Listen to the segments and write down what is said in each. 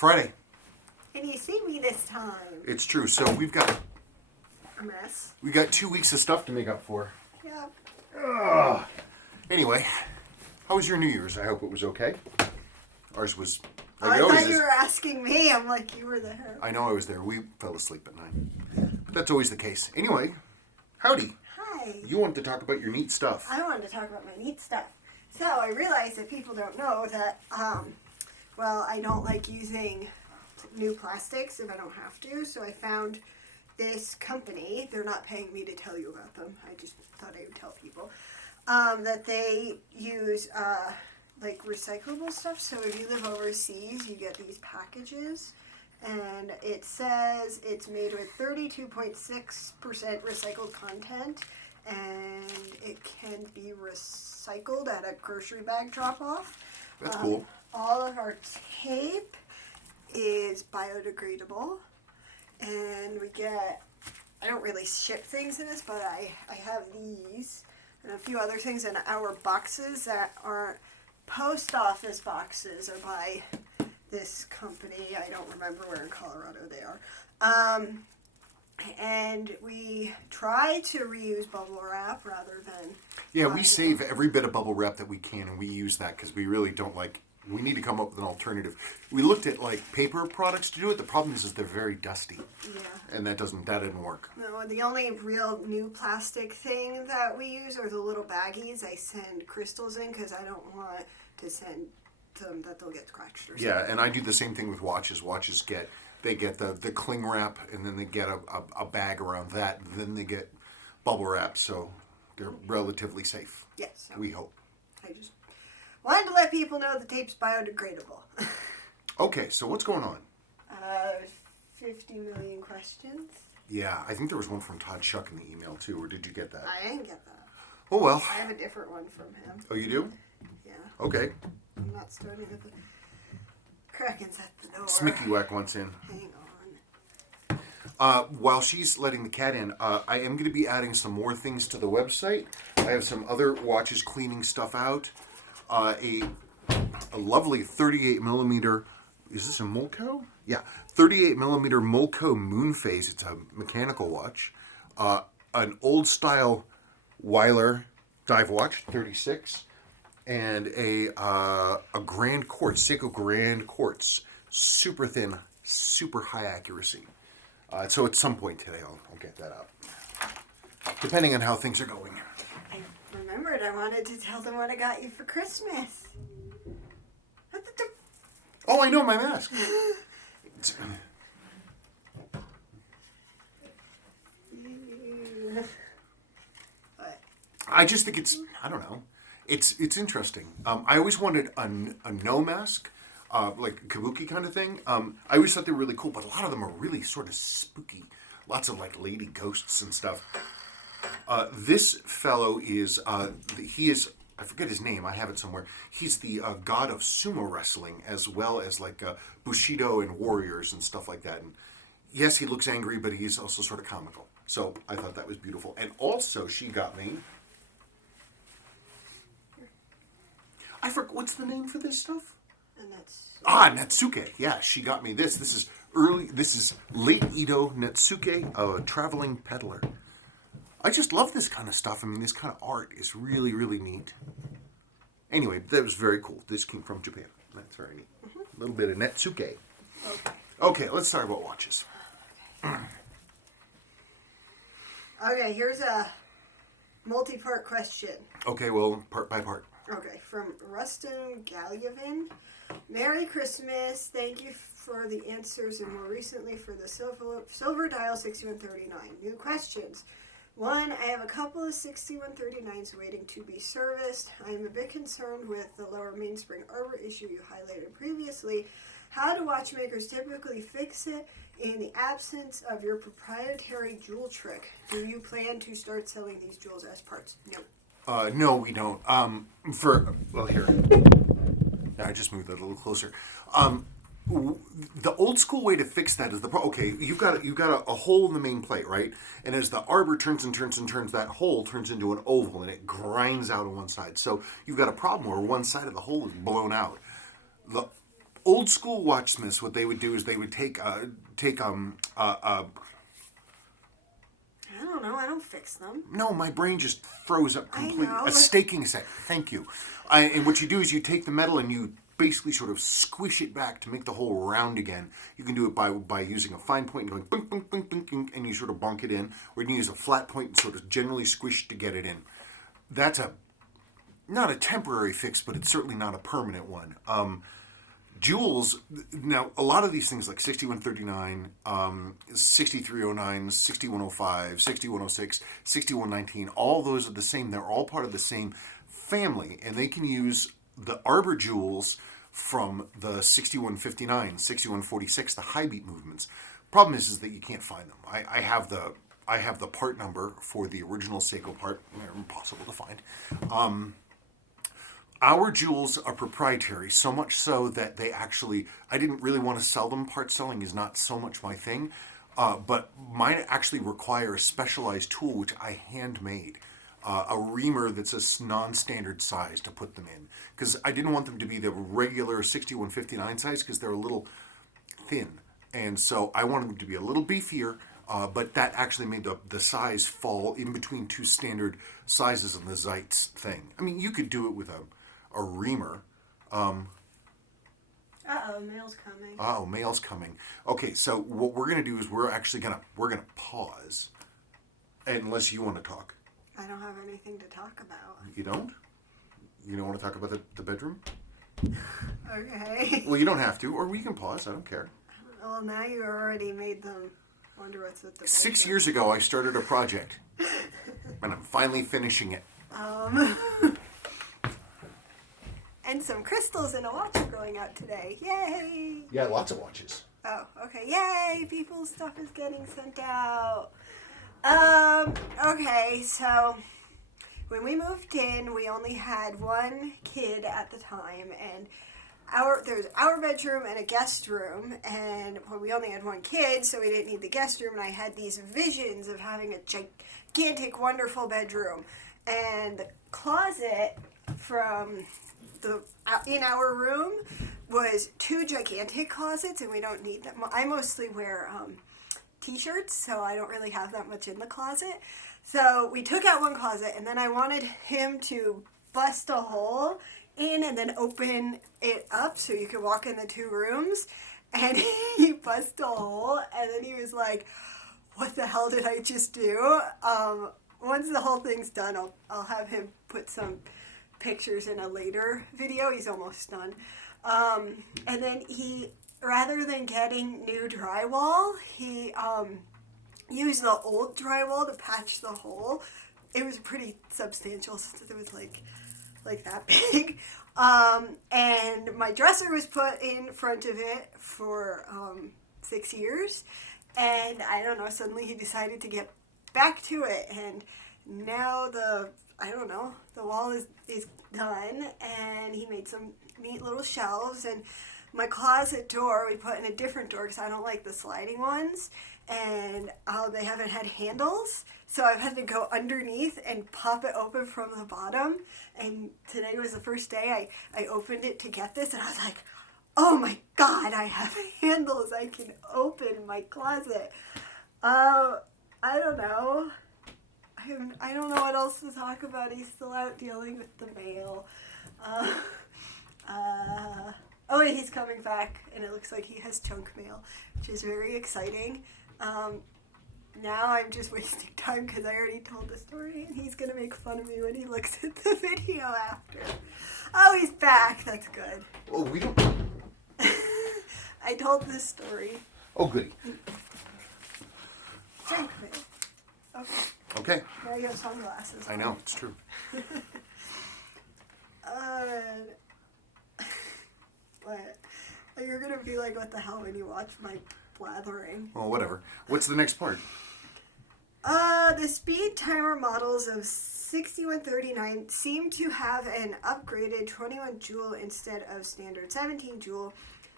Friday. Can you see me this time? It's true. So we've got A mess. we got 2 weeks of stuff to make up for. Yeah. Ugh. Anyway, how was your New Year's? I hope it was okay. Ours was like I it always thought you is. were asking me. I'm like, you were there. I know I was there. We fell asleep at 9. But that's always the case. Anyway, howdy. Hi. You wanted to talk about your neat stuff. I wanted to talk about my neat stuff. So I realized that people don't know that, well, I don't like using new plastics if I don't have to. So I found this company. They're not paying me to tell you about them. I just thought I would tell people. That they use like recyclable stuff. So if you live overseas, you get these packages. And it says it's made with 32.6% recycled content. And it can be recycled at a grocery bag drop-off. That's cool. All of our tape is biodegradable. And we get, I don't really ship things in this, but I have these and a few other things in our boxes that aren't post office boxes are by this company. I don't remember where in Colorado they are. And we try to reuse bubble wrap rather than... Yeah, we save every bit of bubble wrap that we can, and we use that because we really don't like... We need to come up with an alternative. We looked at like paper products to do it. The problem is they're very dusty. Yeah. And that didn't work. No, the only real new plastic thing that we use are the little baggies I send crystals in because I don't want to send them that they'll get scratched or something. Yeah, and I do the same thing with watches. Watches get the cling wrap, and then they get a bag around that. And then they get bubble wrap, so they're relatively safe. Yes. We hope. I just wanted to let people know the tape's biodegradable. Okay, so what's going on? 50 million questions. Yeah, I think there was one from Todd Shuck in the email too, or did you get that? I didn't get that. Oh well. I have a different one from him. Oh, you do? Yeah. Okay. I'm not starting at the... Kraken's at the door. Smicky Whack wants in. Hang on. While she's letting the cat in, I am going to be adding some more things to the website. I have some other watches cleaning stuff out. A lovely 38 millimeter. Is this a Molco? Yeah, 38 millimeter Molco moon phase. It's a mechanical watch. An old style Weiler dive watch, 36, and a Grand Quartz, Seiko Grand Quartz, super thin, super high accuracy. So at some point today, I'll get that up, depending on how things are going. I remembered I wanted to tell them what I got you for Christmas. Oh, I know, my mask. I just think it's, I don't know, it's interesting. I always wanted a no mask, like a kabuki kind of thing. I always thought they were really cool, but a lot of them are really sort of spooky. Lots of like lady ghosts and stuff. This fellow is, he is, I forget his name, I have it somewhere. He's the god of sumo wrestling, as well as like Bushido and warriors and stuff like that. And yes, he looks angry, but he's also sort of comical. So I thought that was beautiful. And also, she got me, I forget, what's the name for this stuff? Natsuke. Yeah, she got me this. This is late Edo Natsuke, a traveling peddler. I just love this kind of stuff. I mean, this kind of art is really, really neat. Anyway, that was very cool. This came from Japan. That's very neat. A little bit of Natsuke. Okay, let's talk about watches. Okay, here's a multi-part question. Okay, well, part by part. Okay, from Rustin Galyavin. Merry Christmas. Thank you for the answers and more recently for the silver dial 6139. New questions. 1, I have a couple of 6139s waiting to be serviced. I am a bit concerned with the lower mainspring arbor issue you highlighted previously. How do watchmakers typically fix it in the absence of your proprietary jewel trick? Do you plan to start selling these jewels as parts? No. No, we don't. Well, here. I just moved that a little closer. The old school way to fix that is okay. You've got a hole in the main plate, right? And as the arbor turns and turns and turns, that hole turns into an oval and it grinds out on one side. So you've got a problem where one side of the hole is blown out. old school watchsmiths, what they would do is they would take I don't know. I don't fix them. no, my brain just froze up completely. I know. A staking set. Thank you. And what you do is you take the metal and you basically sort of squish it back to make the hole round again. You can do it by using a fine point and going bink, bink, bink, bink, bink, and you sort of bonk it in. Or you can use a flat point and sort of generally squish to get it in. That's not a temporary fix, but it's certainly not a permanent one. Jewels, now a lot of these things like 6139, 6309, 6105, 6106, 6119, all those are the same. They're all part of the same family, and they can use the arbor jewels from the 6159, 6146, the high beat movements. Problem is that you can't find them. I have the part number for the original Seiko part. They're impossible to find. Our jewels are proprietary, so much so that they actually, I didn't really want to sell them. Part selling is not so much my thing, but mine actually require a specialized tool which I handmade. A reamer that's a non-standard size to put them in. Because I didn't want them to be the regular 6159 size because they're a little thin. And so I wanted them to be a little beefier, but that actually made the size fall in between two standard sizes in the Zeitz thing. I mean, you could do it with a reamer. Mail's coming. Mail's coming. Okay, so what we're gonna do is we're gonna pause, unless you want to talk. I don't have anything to talk about. You don't? You don't want to talk about the bedroom? Okay. Well, you don't have to, or we can pause. I don't care. Well, now you already made them wonder what's with the bedroom. 6 years ago, I started a project, and I'm finally finishing it. And some crystals in a watch are going out today. Yay! Yeah, lots of watches. Oh, okay. Yay! People's stuff is getting sent out. Okay, so when we moved in, we only had one kid at the time, and there's our bedroom and a guest room, and we only had one kid, so we didn't need the guest room, and I had these visions of having a gigantic, wonderful bedroom, and the closet from in our room was two gigantic closets, and we don't need them. I mostly wear t-shirts, so I don't really have that much in the closet. So we took out one closet, and then I wanted him to bust a hole in and then open it up so you could walk in the two rooms. And he busted a hole, and then he was like, what the hell did I just do? Once the whole thing's done, I'll have him put some pictures in a later video. He's almost done. And then he, rather than getting new drywall, he used the old drywall to patch the hole. It was pretty substantial since it was like that big. And my dresser was put in front of it for 6 years. And I don't know, suddenly he decided to get back to it. And now the wall is done. And he made some neat little shelves. And my closet door, we put in a different door because I don't like the sliding ones. And they haven't had handles. So I've had to go underneath and pop it open from the bottom. And today was the first day I opened it to get this. And I was like, oh my God, I have handles. I can open my closet. I don't know. I don't know what else to talk about. He's still out dealing with the mail. Oh, and he's coming back, and it looks like he has junk mail, which is very exciting. Now I'm just wasting time because I already told the story, and he's going to make fun of me when he looks at the video after. Oh, he's back. That's good. Oh, we don't... I told this story. Oh, goody. Junk mail. Okay. Okay. Now you have sunglasses on. I know, it's true. What? You're going to be like, what the hell when you watch my blathering? Well, whatever. What's the next part? The speed timer models of 6139 seem to have an upgraded 21 joule instead of standard 17 joule.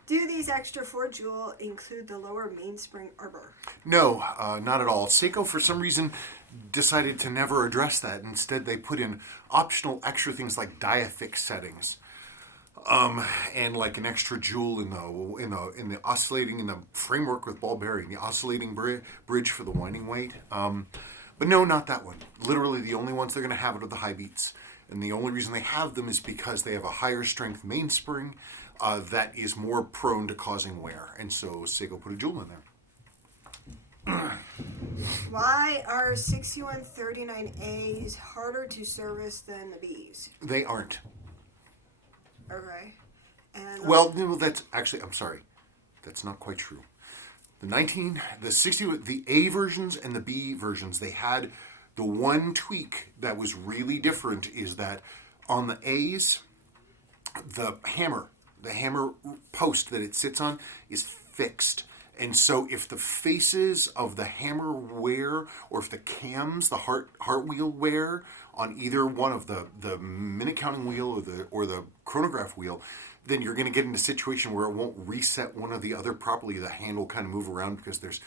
Do these extra 4 joule include the lower mainspring arbor? No, not at all. Seiko, for some reason, decided to never address that. Instead, they put in optional extra things like diafix settings. and like an extra jewel in the oscillating in the framework with ball bearing, the oscillating bridge for the winding weight. But no, not that one. Literally, the only ones they're going to have are the high beats, and the only reason they have them is because they have a higher strength mainspring that is more prone to causing wear, and so Seiko put a jewel in there. Why are 6139As harder to service than the Bs? They aren't. Okay. And Well, no, that's actually, I'm sorry, that's not quite true. The A versions and the B versions, they had the one tweak that was really different is that on the A's, the hammer post that it sits on is fixed. And so if the faces of the hammer wear, or if the cams, the heart wheel wear on either one of the minute counting wheel or the chronograph wheel, then you're going to get in a situation where it won't reset one or the other properly. The hand will kind of move around because there's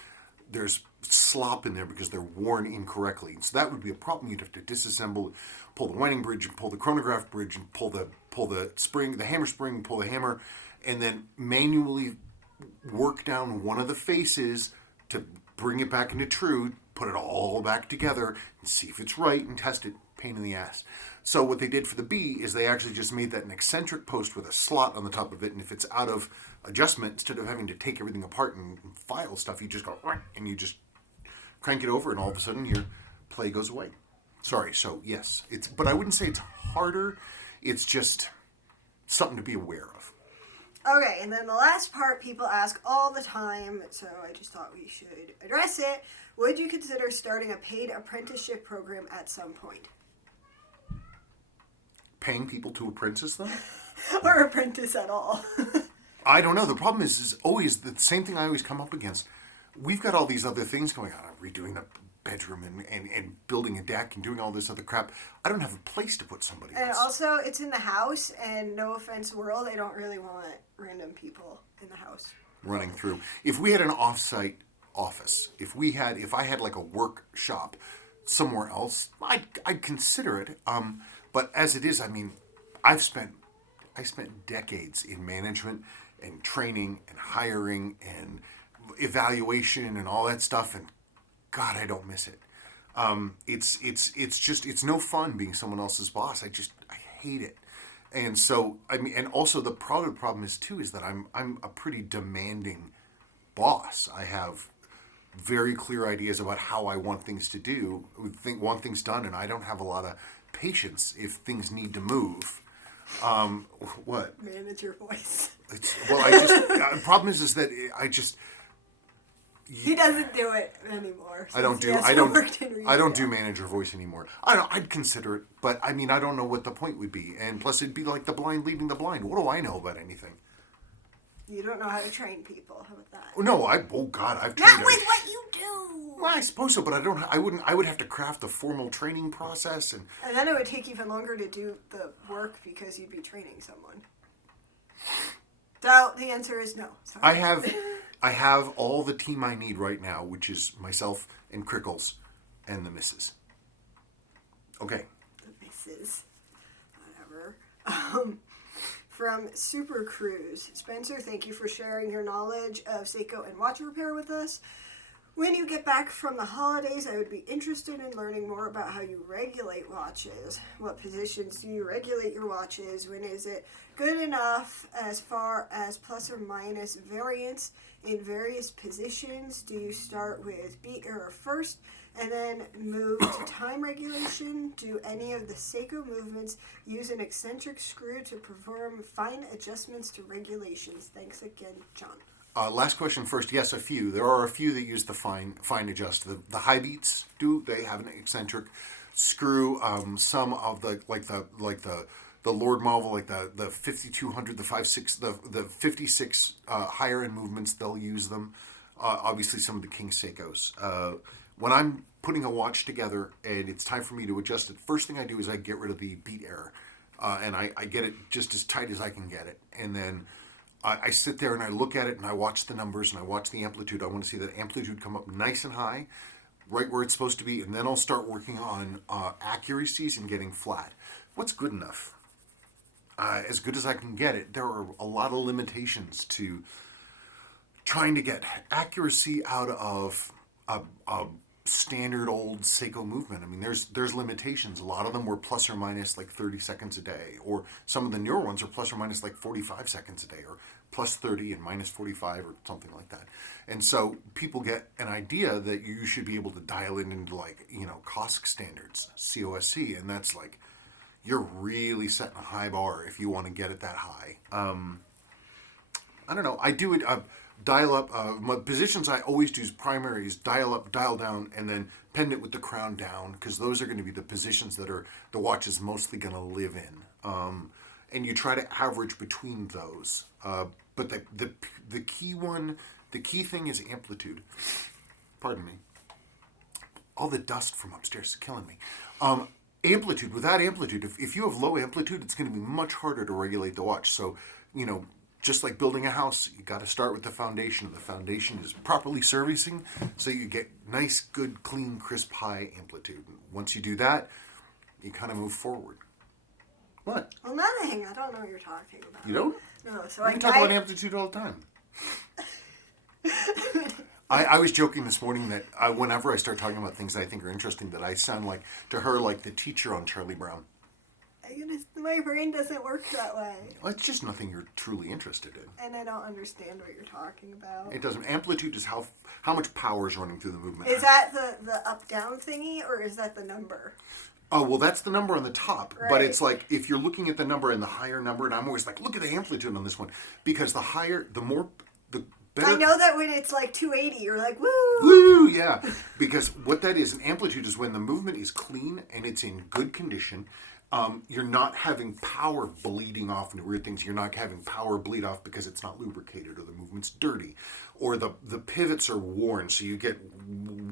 slop in there because they're worn incorrectly. And so that would be a problem. You'd have to disassemble, pull the winding bridge, and pull the chronograph bridge, and pull the spring, the hammer spring, pull the hammer, and then manually work down one of the faces to bring it back into true, put it all back together, and see if it's right, and test it. Pain in the ass. So what they did for the B is they actually just made that an eccentric post with a slot on the top of it, and if it's out of adjustment, instead of having to take everything apart and file stuff, you just go and you just crank it over, and all of a sudden your play goes away. Sorry. So yes, but I wouldn't say it's harder. It's just something to be aware of. Okay, and then the last part people ask all the time, so I just thought we should address it. Would you consider starting a paid apprenticeship program at some point? Paying people to apprentice them? Or apprentice at all? I don't know. The problem is always the same thing I always come up against. We've got all these other things going on. I'm redoing the bedroom and building a deck and doing all this other crap. I don't have a place to put somebody else. And also, it's in the house, and no offense, world, I don't really want random people in the house. Running through. If we had an off-site office, if I had like a workshop somewhere else, I'd consider it. But as it is, I mean, I spent decades in management and training and hiring and evaluation and all that stuff, and God, I don't miss it. It's no fun being someone else's boss. I hate it. And so, I mean, and also the problem is too, is that I'm a pretty demanding boss. I have very clear ideas about how I want things want things done, and I don't have a lot of patience if things need to move. What? Manage your voice. The problem is that he doesn't do it anymore. I don't do manager voice anymore. I'd consider it, but I mean, I don't know what the point would be. And plus it'd be like the blind leading the blind. What do I know about anything? You don't know how to train people. How about that? No, I've trained. Not with what you do. Well, I suppose so, but I would have to craft a formal training process and then it would take even longer to do the work because you'd be training someone. So the answer is no. Sorry. I have all the team I need right now, which is myself and Crickles and the missus. Okay. The missus. Whatever. From Super Cruise. Spencer, thank you for sharing your knowledge of Seiko and watch repair with us. When you get back from the holidays, I would be interested in learning more about how you regulate watches. What positions do you regulate your watches? When is it good enough as far as plus or minus variance in various positions? Do you start with beat error first and then move to time regulation? Do any of the Seiko movements use an eccentric screw to perform fine adjustments to regulations? Thanks again, John. Last question first. Yes, a few. There are a few that use the fine adjust. The high beats do. They have an eccentric screw. Some of the Lord Marvel, like the 5200, the 56, the 56 higher end movements, they'll use them. Obviously, some of the King Seikos. When I'm putting a watch together and it's time for me to adjust it, first thing I do is I get rid of the beat error, and I get it just as tight as I can get it, and then I sit there and I look at it and I watch the numbers and I watch the amplitude. I want to see that amplitude come up nice and high, right where it's supposed to be, and then I'll start working on accuracies and getting flat. What's good enough? as good as I can get it, there are a lot of limitations to trying to get accuracy out of a standard old Seiko movement. I mean, there's limitations. A lot of them were plus or minus like 30 seconds a day, or some of the newer ones are plus or minus like 45 seconds a day, or plus 30 and minus 45 or something like that. And so people get an idea that you should be able to dial it into like, COSC standards, COSC, and that's like, you're really setting a high bar if you want to get it that high. I don't know. I do it. Dial up. My positions I always do is primary is dial up, dial down, and then pendant with the crown down, because those are going to be the positions that are the watch is mostly going to live in. And you try to average between those. But the key thing is amplitude. Pardon me. All the dust from upstairs is killing me. Amplitude. Without amplitude, if you have low amplitude, it's going to be much harder to regulate the watch. So, just like building a house, you got to start with the foundation. The foundation is properly servicing, so you get nice, good, clean, crisp, high amplitude. Once you do that, you kind of move forward. What? Well, nothing. I don't know what you're talking about. You don't? No. So we talk about amplitude all the time. I was joking this morning that whenever I start talking about things I think are interesting, that I sound like to her like the teacher on Charlie Brown. My brain doesn't work that way. Well, it's just nothing you're truly interested in. And I don't understand what you're talking about. It doesn't. Amplitude is how much power is running through the movement. Is that the up-down thingy, or is that the number? Oh, well, that's the number on the top. Right. But it's like, if you're looking at the number and the higher number, and I'm always like, look at the amplitude on this one. Because the better. I know that when it's like 280, you're like, woo! Woo, yeah. Because what that is, an amplitude is when the movement is clean and it's in good condition. You're not having power bleeding off into weird things. You're not having power bleed off because it's not lubricated or the movement's dirty. Or the pivots are worn, so you get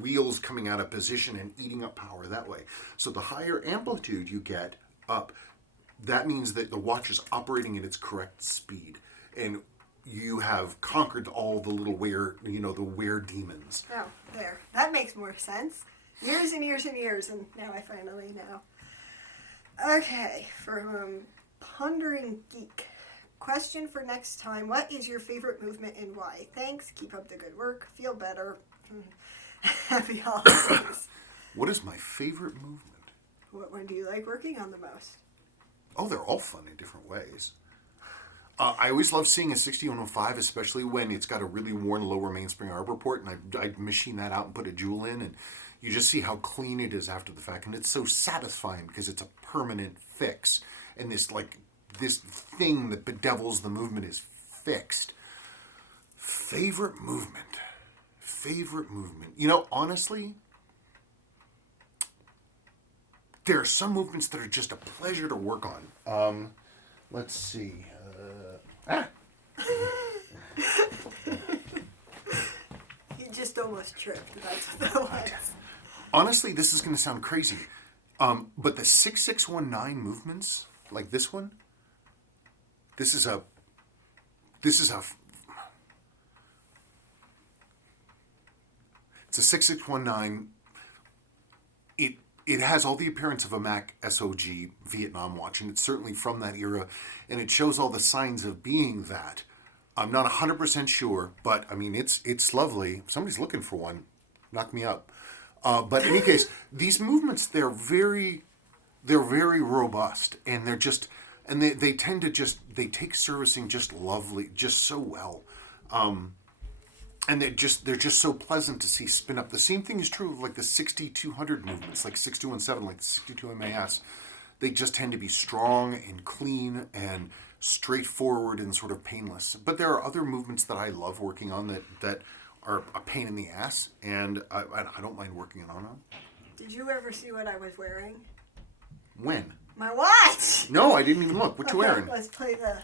wheels coming out of position and eating up power that way. So the higher amplitude you get up, that means that the watch is operating at its correct speed. And you have conquered all the little wear demons. Oh, there. That makes more sense. Years and years and years, and now I finally know. Okay, from Pondering Geek. Question for next time. What is your favorite movement and why? Thanks. Keep up the good work. Feel better. Happy holidays. What is my favorite movement? What one do you like working on the most? Oh, they're all fun in different ways. I always love seeing a 6105, especially when it's got a really worn lower mainspring arbor port, and I machine that out and put a jewel in, and you just see how clean it is after the fact, and it's so satisfying because it's a permanent fix, and this thing that bedevils the movement is fixed. Favorite movement. Honestly, there are some movements that are just a pleasure to work on. Let's see. You just almost tripped. That's what that was. Honestly, this is going to sound crazy, but the 6619 movements, like this one, it's a 6619. It has all the appearance of a Mac SOG Vietnam watch, and it's certainly from that era, and it shows all the signs of being that. I'm not 100% sure, but I mean, it's lovely. If somebody's looking for one, knock me up. But in any case, these movements, they're very robust, and they tend to they take servicing just lovely, just so well. And they're just so pleasant to see spin up. The same thing is true of like the 6200 movements, like 6217, like the 62 MAS. They just tend to be strong and clean and straightforward and sort of painless. But there are other movements that I love working on that are a pain in the ass, and I don't mind working on them. Did you ever see what I was wearing? When? My watch! No, I didn't even look. What you wearing? Let's play the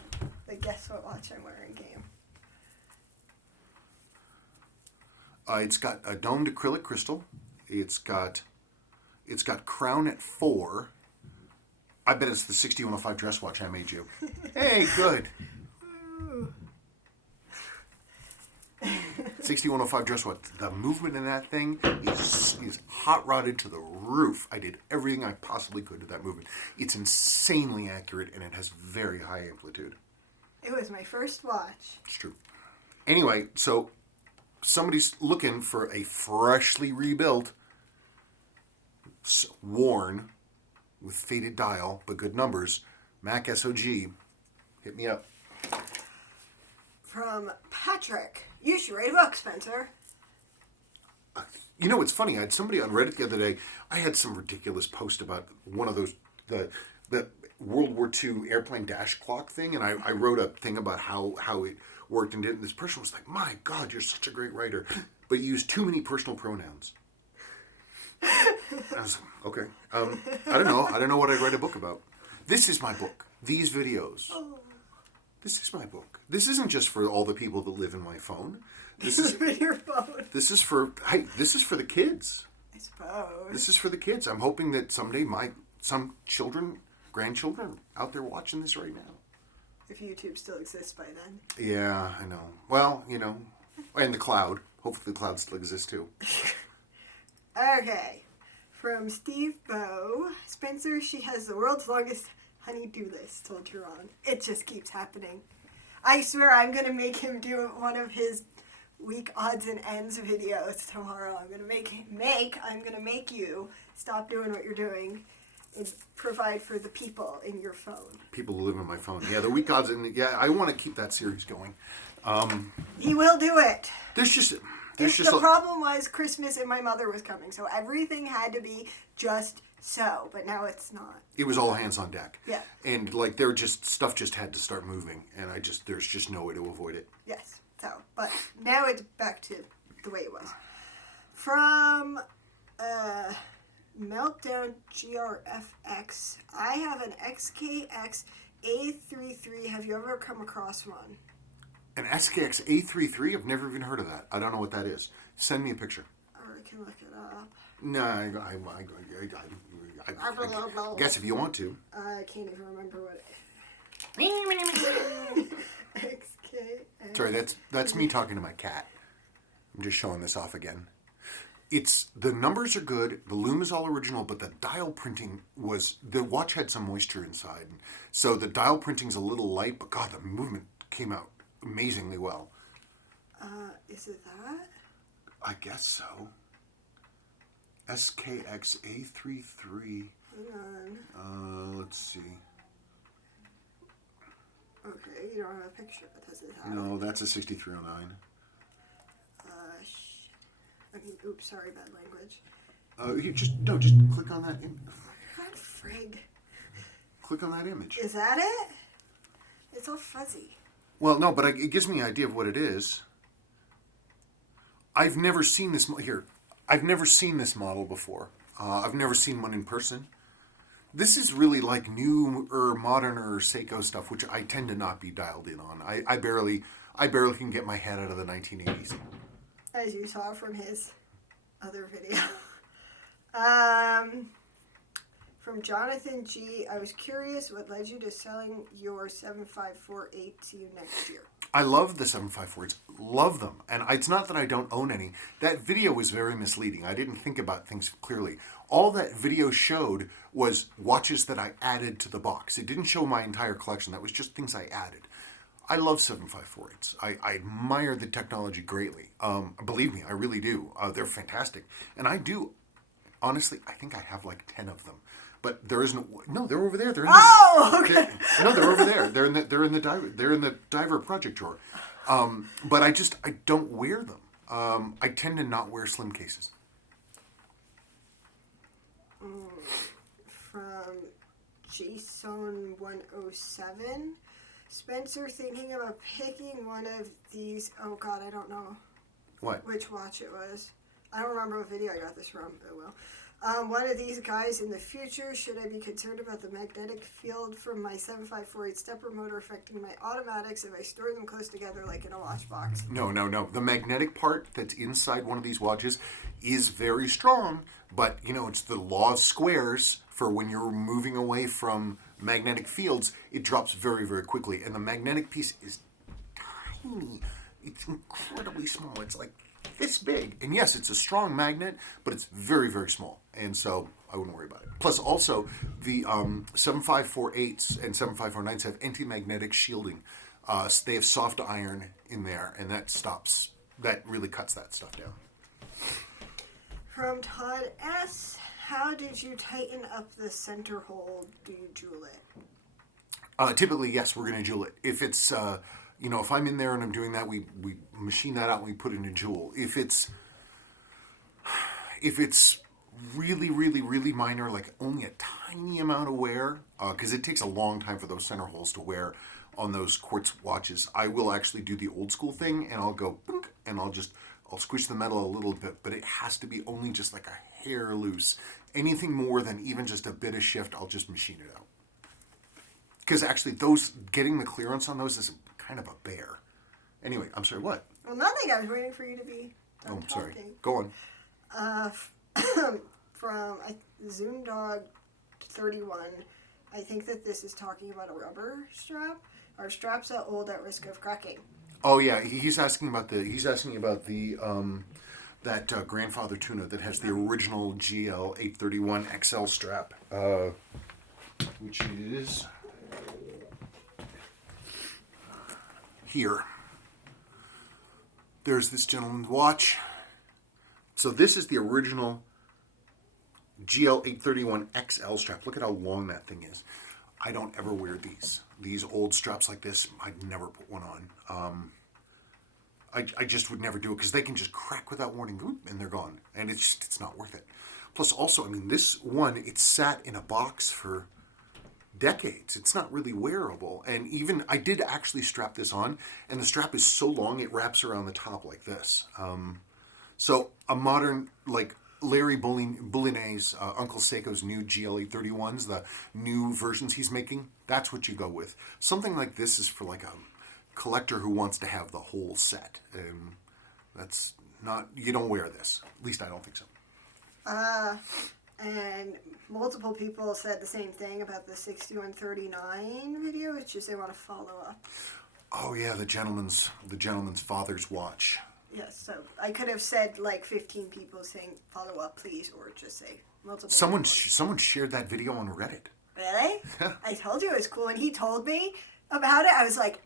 guess what watch I'm wearing game. It's got a domed acrylic crystal. It's got crown at 4. I bet it's the 6105 dress watch I made you. Hey, good. 6105, guess what? The movement in that thing is hot rodded to the roof. I did everything I possibly could to that movement. It's insanely accurate, and it has very high amplitude. It was my first watch. It's true. Anyway, so somebody's looking for a freshly rebuilt, worn, with faded dial, but good numbers, Mac SOG. Hit me up. From Patrick. You should write a book, Spencer. You know, it's funny. I had somebody on Reddit the other day. I had some ridiculous post about one of those, the World War II airplane dash clock thing, and I wrote a thing about how it worked, and this person was like, "My God, you're such a great writer, but you use too many personal pronouns." I was like, okay. I don't know. I don't know what I'd write a book about. This is my book. These videos. Oh. This is my book. This isn't just for all the people that live in my phone. This is your phone. This is for the kids. I suppose. This is for the kids. I'm hoping that someday some children, grandchildren, are out there watching this right now. If YouTube still exists by then. Yeah, I know. Well, and the cloud. Hopefully the cloud still exists too. Okay. From Steve Bow. Spencer, she has the world's longest honey-do list, told her on. It just keeps happening. I swear I'm going to make him do one of his week odds and ends videos tomorrow. I'm going to make you stop doing what you're doing and provide for the people in your phone. People who live in my phone. Yeah, the week odds and I want to keep that series going. He will do it. The problem was Christmas and my mother was coming, so everything had to be just so, but now it's not. It was all hands on deck. Yeah. And stuff just had to start moving, and there's just no way to avoid it. Yes. So, but now it's back to the way it was. From Meltdown GRFX, I have an XKX A33. Have you ever come across one? An SKX A33? I've never even heard of that. I don't know what that is. Send me a picture. Or I can look it up. No, I guess if you want to. I can't even remember what it XKX. Sorry, that's me talking to my cat. I'm just showing this off again. The numbers are good, the loom is all original, but the dial printing the watch had some moisture inside. So the dial printing's a little light, but God, the movement came out amazingly well. Is it that? I guess so. SKX A33. Hang on. Let's see. Okay, you don't have a picture. Does it have? No, that's a 6309. Oops, sorry, bad language. You just click on that. God frig. Click on that image. Is that it? It's all fuzzy. Well, no, but it gives me an idea of what it is. I've never seen this here. I've never seen this model before. I've never seen one in person. This is really like newer, moderner Seiko stuff, which I tend to not be dialed in on. I barely can get my head out of the 1980s. As you saw from his other video. From Jonathan G. I was curious what led you to selling your 7548 to you next year. I love the 754s. Love them. And it's not that I don't own any. That video was very misleading. I didn't think about things clearly. All that video showed was watches that I added to the box. It didn't show my entire collection. That was just things I added. I love 754s. I admire the technology greatly. Believe me, I really do. They're fantastic. And I do, honestly, I think I have like 10 of them. But there isn't. No, they're over there. They're in okay. They're over there. They're in the diver project drawer. But I don't wear them. I tend to not wear slim cases. From Jason 107, Spencer thinking about picking one of these. Oh God, I don't know. What? Which watch it was. I don't remember what video I got this from. Oh well. One of these guys in the future, should I be concerned about the magnetic field from my 7548 stepper motor affecting my automatics if I store them close together like in a watch box? No. The magnetic part that's inside one of these watches is very strong, but it's the law of squares for when you're moving away from magnetic fields, it drops very, very quickly. And the magnetic piece is tiny. It's incredibly small. It's like this big. And yes, it's a strong magnet, but it's very, very small. And so I wouldn't worry about it. Plus, also, the 7548s and 7549s have anti-magnetic shielding. So they have soft iron in there, and that really cuts that stuff down. From Todd S. How did you tighten up the center hole? Do you jewel it? Typically, yes, we're going to jewel it. If it's, if I'm in there and I'm doing that, we machine that out and we put it in a jewel. If it's really, really, really minor, like only a tiny amount of wear, because it takes a long time for those center holes to wear on those quartz watches, I will actually do the old school thing, and I'll go, boink, and I'll squish the metal a little bit, but it has to be only just like a hair loose. Anything more than even just a bit of shift, I'll just machine it out. Because actually, getting the clearance on those is kind of a bear. Anyway, I'm sorry, what? Well, nothing. I was waiting for you to be done I'm sorry. talking. Go on. From Zoom Dog 31, I think that this is talking about a rubber strap. Are straps that old at risk of cracking? Oh yeah, he's asking about the grandfather tuna that has the original GL 831 XL strap, which is here. There's this gentleman's watch. So this is the original GL 831 XL strap. Look at how long that thing is. I don't ever wear these. These old straps like this, I'd never put one on. I just would never do it because they can just crack without warning, and they're gone. And it's not worth it. Plus, also, I mean, this one, it's sat in a box for decades. It's not really wearable. And even, I did actually strap this on, and the strap is so long, it wraps around the top like this. So a modern, like, Larry Boulinet's, Uncle Seiko's new GL831s, the new versions he's making, that's what you go with. Something like this is for like a collector who wants to have the whole set. And that's not, you don't wear this. At least I don't think so. And multiple people said the same thing about the 6139 video. It's just they want to follow up. Oh yeah, the gentleman's father's watch. Yes, so I could have said like 15 people saying follow up, please, or just say multiple. Someone shared that video on Reddit. Really? I told you it was cool, and he told me about it. I was like,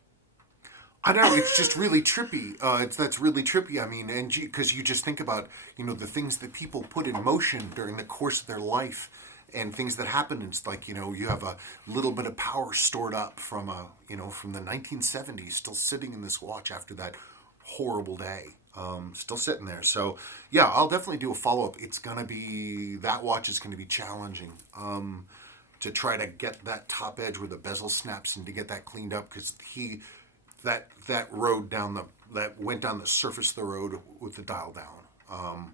I know, it's just really trippy. That's really trippy. I mean, and because you just think about, the things that people put in motion during the course of their life, and things that happen. It's like, you have a little bit of power stored up from the 1970s, still sitting in this watch after that horrible day, still sitting there. So yeah, I'll definitely do a follow-up. That watch is going to be challenging to try to get that top edge where the bezel snaps and to get that cleaned up, because that road that went down the surface of the road with the dial down.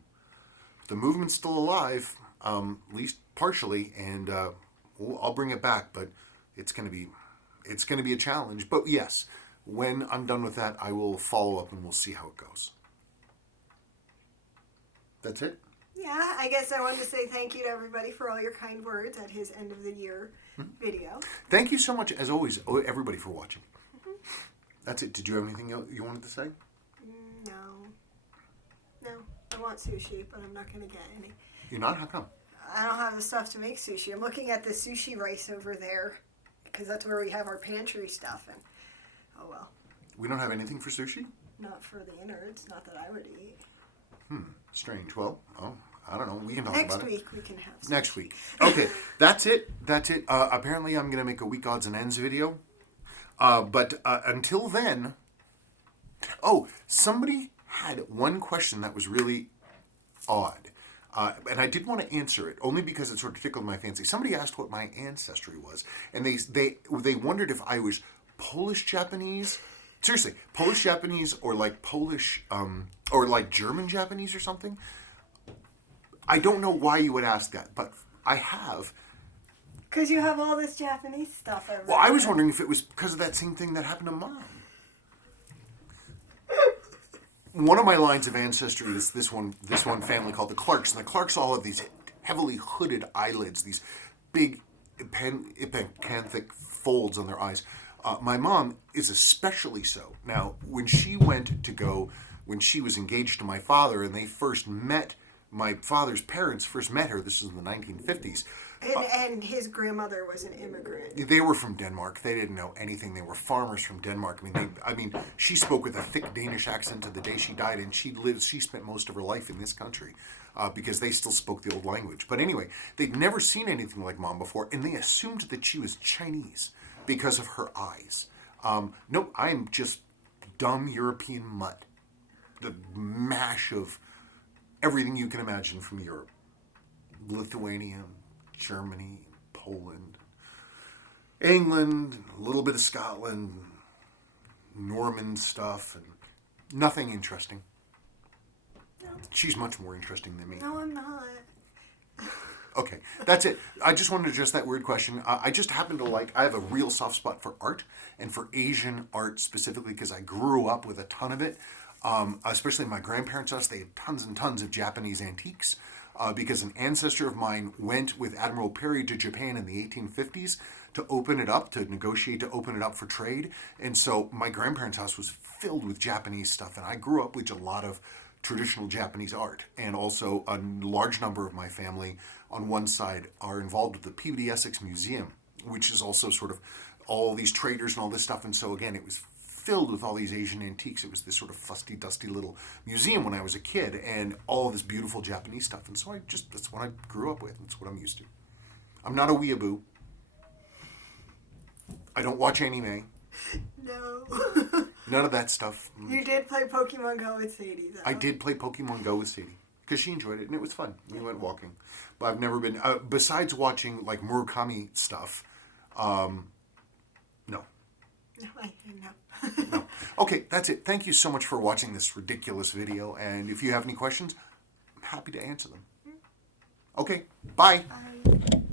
The movement's still alive, at least partially, and I'll bring it back, but it's going to be a challenge. But yes, when I'm done with that, I will follow up and we'll see how it goes. That's it? yeah, I guess I wanted to say thank you to everybody for all your kind words at his end of the year video. Thank you so much, as always, everybody, for watching. That's it. Did you have anything else you wanted to say? No, I want sushi, but I'm not going to get any. You're not? How come? I don't have the stuff to make sushi. I'm looking at the sushi rice over there because that's where we have our pantry stuff, and oh well. We don't have anything for sushi? Not for the innards, not that I would eat. Strange. Well, I don't know. We can talk about it. Next week we can have sushi. Next week. Okay, that's it. Apparently I'm going to make a week odds and ends video. But until then, somebody had one question that was really odd. And I did want to answer it, only because it sort of tickled my fancy. Somebody asked what my ancestry was, and they wondered if I was Polish Japanese. Seriously, Polish Japanese, or like Polish, or like German Japanese or something. I don't know why you would ask that, but I have. Because you have all this Japanese stuff everywhere. Well, I was wondering if it was because of that same thing that happened to Mom. One of my lines of ancestry is this one family called the Clarks, and the Clarks all have these heavily hooded eyelids, these big epicanthic folds on their eyes. My mom is especially so. Now, when she was engaged to my father, and they first met, my father's parents first met her. This was in the 1950s. And his grandmother was an immigrant. They were from Denmark. They didn't know anything. They were farmers from Denmark. I mean, she spoke with a thick Danish accent to the day she died, and she spent most of her life in this country because they still spoke the old language. But anyway, they'd never seen anything like Mom before, and they assumed that she was Chinese because of her eyes. Nope, I'm just dumb European mutt. The mash of everything you can imagine from Europe. Lithuania, Germany, Poland, England, a little bit of Scotland, Norman stuff, and nothing interesting. No. She's much more interesting than me. No, I'm not. Okay, that's it. I just wanted to address that weird question. I just happen to I have a real soft spot for art, and for Asian art specifically, because I grew up with a ton of it. Especially in my grandparents' house, they had tons and tons of Japanese antiques. Because an ancestor of mine went with Admiral Perry to Japan in the 1850s to open it up, to negotiate to open it up for trade. And so my grandparents' house was filled with Japanese stuff, and I grew up with a lot of traditional Japanese art. And also a large number of my family on one side are involved with the Peabody Essex Museum, which is also sort of all these traders and all this stuff. And so again, it was filled with all these Asian antiques. It was this sort of fusty, dusty little museum when I was a kid, and all this beautiful Japanese stuff. And so that's what I grew up with. That's what I'm used to. I'm not a weeaboo. I don't watch anime. No. None of that stuff. You did play Pokemon Go with Sadie, though. I did play Pokemon Go with Sadie because she enjoyed it, and it was fun. We went walking. But I've never been, besides watching like Murakami stuff, no. No, I didn't know. No. Okay, that's it. Thank you so much for watching this ridiculous video. And if you have any questions, I'm happy to answer them. Okay, bye. Bye.